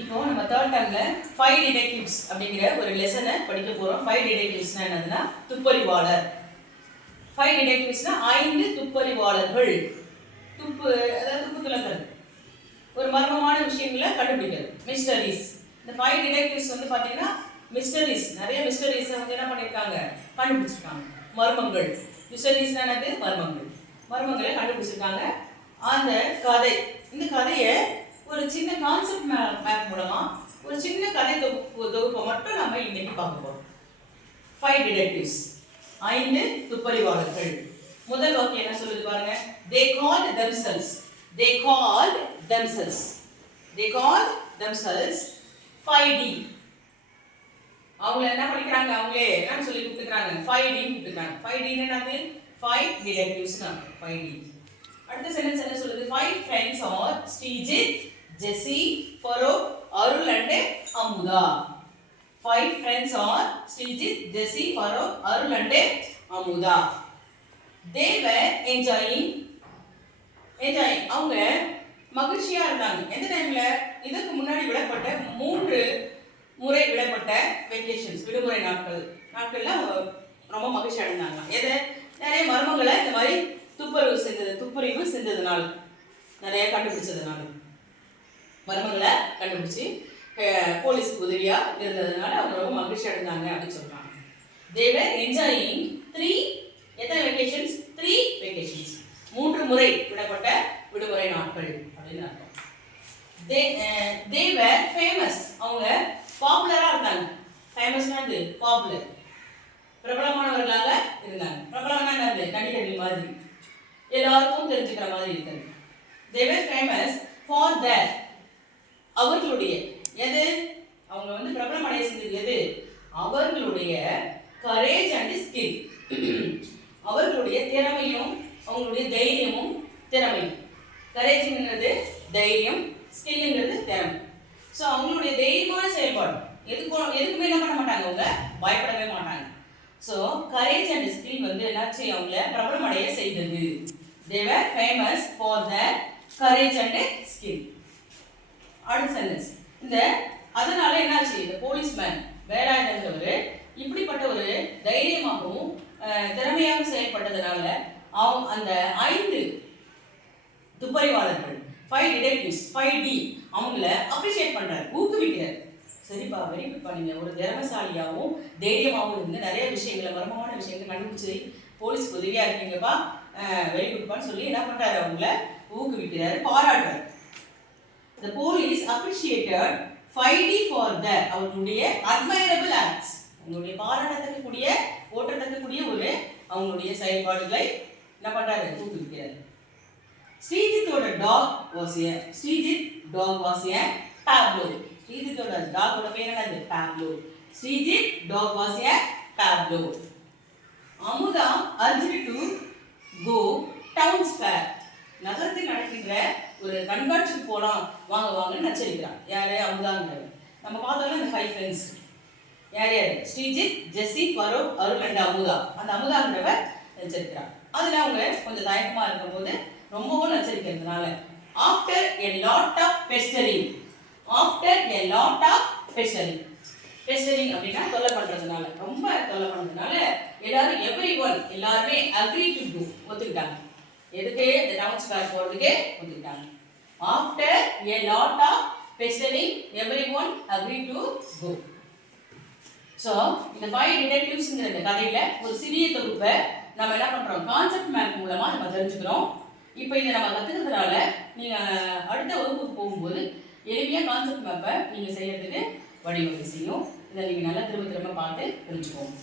இப்போ நம்ம third டர்ம்ல 5 detectives அப்படிங்கிற ஒரு லெசனை படிக்க போறோம். 5 டிடெக்டிவ்ஸ்னா என்னதுன்னா துப்பறிவாளர். 5 டிடெக்டிவ்ஸ்னா 5 துப்பறிவாளர்கள். துப்பு அதாவது துப்பு துலக்கிறது, ஒரு மர்மமான விஷயங்களை கண்டுபிடிக்கிறது, மிஸ்டரிஸ். இந்த 5 டிடெக்டிவ்ஸ் வந்து பாத்தீங்கன்னா மிஸ்டரிஸ், நிறைய மிஸ்டரிஸ் வந்து என்ன பண்ணிருக்காங்க, கண்டுபிடிச்சிருக்காங்க. மர்மங்கள், மிஸ்டரிஸ்னா என்னது, மர்மங்கள். மர்மங்களை கண்டுபிடிச்சிருக்காங்க. அந்த கதை, இந்த கதையை ஒரு சின்ன கான்செப்ட் மேப் மூலமா ஒரு சின்ன கதை தொகுப்பை மட்டும் நம்ம இன்னைக்கு பார்க்க போறோம். 5 டிடெக்டிவ்ஸ், 5 துப்பறிவாளர்கள். முதல் வாக்கியம் என்ன சொல்லுது பாருங்க. They called themselves. They called themselves. They called themselves 5D. அவங்க என்ன பண்ணிக்கிறாங்க, அவங்களே என்ன சொல்லி கூப்பிட்டுக்கிறாங்க, 5D கூப்பிட்டுக்கிறாங்க. 5D என்னது, 5 டிடெக்டிவ்ஸ் தான் 5D. அடுத்த சென்டென்ஸ் என்ன சொல்லுது, 5 friends are Sreejith, Jesi, ஃபரோக், Arul and Amudha. 5 friends are Sreejith, Jesi, ஃபரோக், Arul and Amudha. They were enjoying. அவங்க மகிழ்ச்சியா இருந்தாங்க. எந்த டைம்ல, இதுக்கு முன்னாடி விடப்பட்ட 3 முறை விடப்பட்ட வெக்கேஷன்ஸ், விடுமுறை நாட்கள்ல ரொம்ப மகிழ்ச்சி அடைந்தாங்க. எதை, நிறைய மர்மங்களை இந்த மாதிரி துப்பறிவு செஞ்சதுனால, நிறைய கண்டுபிடிச்சதுனால, மர்மங்களை கண்டுபிடிச்சு போலீஸ்க்கு உதவியா இருந்ததுனால அவங்க ரொம்ப மகிழ்ச்சி அடைந்தாங்க அப்படின்னு சொல்றாங்க. They were enjoying 3 எத்தனை வெக்கேஷன்ஸ், 3 வெக்கேஷன்ஸ், 3 முறை விடப்பட்ட விடுமுறை நாட்கள் அப்படின்னு அர்த்தம். They were famous. அவங்க பாப்புலரா இருந்தாங்க. ஃபேமஸ்னா அது பாப்புலர், பிரபலமானவர்களாக இருந்தாங்க. பிரபலம்னா என்னது, நடிகர்கள் மாதிரி, எல்லாருக்கும் தெரிஞ்சுக்கிற மாதிரி இருக்காங்க. They were famous for their, அவர்களுடைய, எது, அவங்க வந்து பிரபலம் அடைய செஞ்சது எது, அவர்களுடைய courage and skill. அவர்களுடைய திறமையும் அவங்களுடைய தைரியமும் திறமையும். கரேஜ்ங்கிறது தைரியம், ஸ்கில்ங்கிறது திறமை. ஸோ அவங்களுடைய தைரியமான செயல்பாடு, எதுக்குமே என்ன பண்ண மாட்டாங்க, அவங்க பயப்படவே மாட்டாங்க. ஸோ கரேஜ் அண்ட் ஸ்கில் வந்து என்னாச்சு, அவங்கள பிரபலமடைய செய்தது. They were famous for their courage and skill. அடுத்த சென்டென்ஸ், இந்த அதனால என்னாச்சு, இந்த போலீஸ்மேன் வேலாயுதங்கிறவர் இப்படிப்பட்ட ஒரு தைரியமாகவும் திறமையாக செயல்பட்டதுனால அந்த 5 துப்பறிவாளர்கள், 5 டிடெக்டிவ்ஸ், 5D அவங்கள அப்ரிஷியேட் பண்றாரு, ஊக்குவிக்கிறார். சரிப்பா, வெரி குட்பா, நீங்க ஒரு திறமைசாலியாகவும் தைரியமாகவும் இருந்து நிறைய விஷயங்களை, மர்மமான விஷயங்களை கண்டுபிடிச்சு போலீஸ்க்கு உதவியா இருக்கீங்கப்பா, வெரி குட்பான்னு சொல்லி என்ன பண்றாரு, அவங்கள ஊக்குவிக்கிறாரு, பாராட்டுறாரு. The police appreciated 5D for their, அவங்களுடைய admirable acts, அவங்களுடைய பாராட்டத்தக்கக்கூடிய, போற்றத்தக்கக்கூடிய ஒரு அவங்களுடைய செயல்பாடுகளை என்ன பண்றாரு, ஊக்குவிக்கிறாரு. ஸ்ரீஜித்தோட dog was a, Sreejith dog was a Pablo. ஸ்ரீஜித்தோட டாகோட பேர் என்னது, Pablo. Sreejith dog was a Pablo. Amudha urged to go towns fair. நகரத்தில் நடக்கின்ற ஒரு கண்காட்சிக்கு போலாம், வாங்க வாங்கன்னு நச்சரிக்கிறான். யாரு, அமுதாங்கிறவர். நம்ம பார்த்தோம்னா இந்த 5 ஃப்ரெண்ட்ஸ் யார் யார், ஸ்ரீஜித், ஜெசி, ஃபரோக், அருள் and அமுதா. அந்த அமுதாங்கிறவர் நச்சரிக்கிறான். அதில் அவங்க கொஞ்சம் தயக்கமா இருக்கும் போது ரொம்பவும் நச்சரிக்கிறதுனால, after a lot of pestering, after a lot of pestering, pestering அப்படின்னா தொல்லை பண்றதுனால, ரொம்ப தொல்லை பண்றதுனால எல்லாரும் everyone எல்லாருமே agree to do, ஒத்துக்கிட்டாங்க. எதுக்கு, இந்த டவுன் ஸ்கொயர் போறதுக்கு ஒத்துக்கிட்டாங்க. After a lot of pestering everyone agree to go. So இந்த 5 டிடெக்டிவ்ஸ்ங்கிற இந்த கதையில ஒரு சிறிய தொகுப்பை நம்ம என்ன பண்றோம், கான்செப்ட் மேப் மூலமா நம்ம தெரிஞ்சுக்கிறோம். இப்போ இதை நம்ம கத்துக்கிறதுனால நீங்க அடுத்த வகுப்புக்கு போகும்போது எளிமையா கான்செப்ட் மேப்பை நீங்க செய்யறதுக்கு வழிவகை செய்யும். இதை நீங்க நல்லா திரும்ப பார்த்து தெரிஞ்சுக்கோங்க.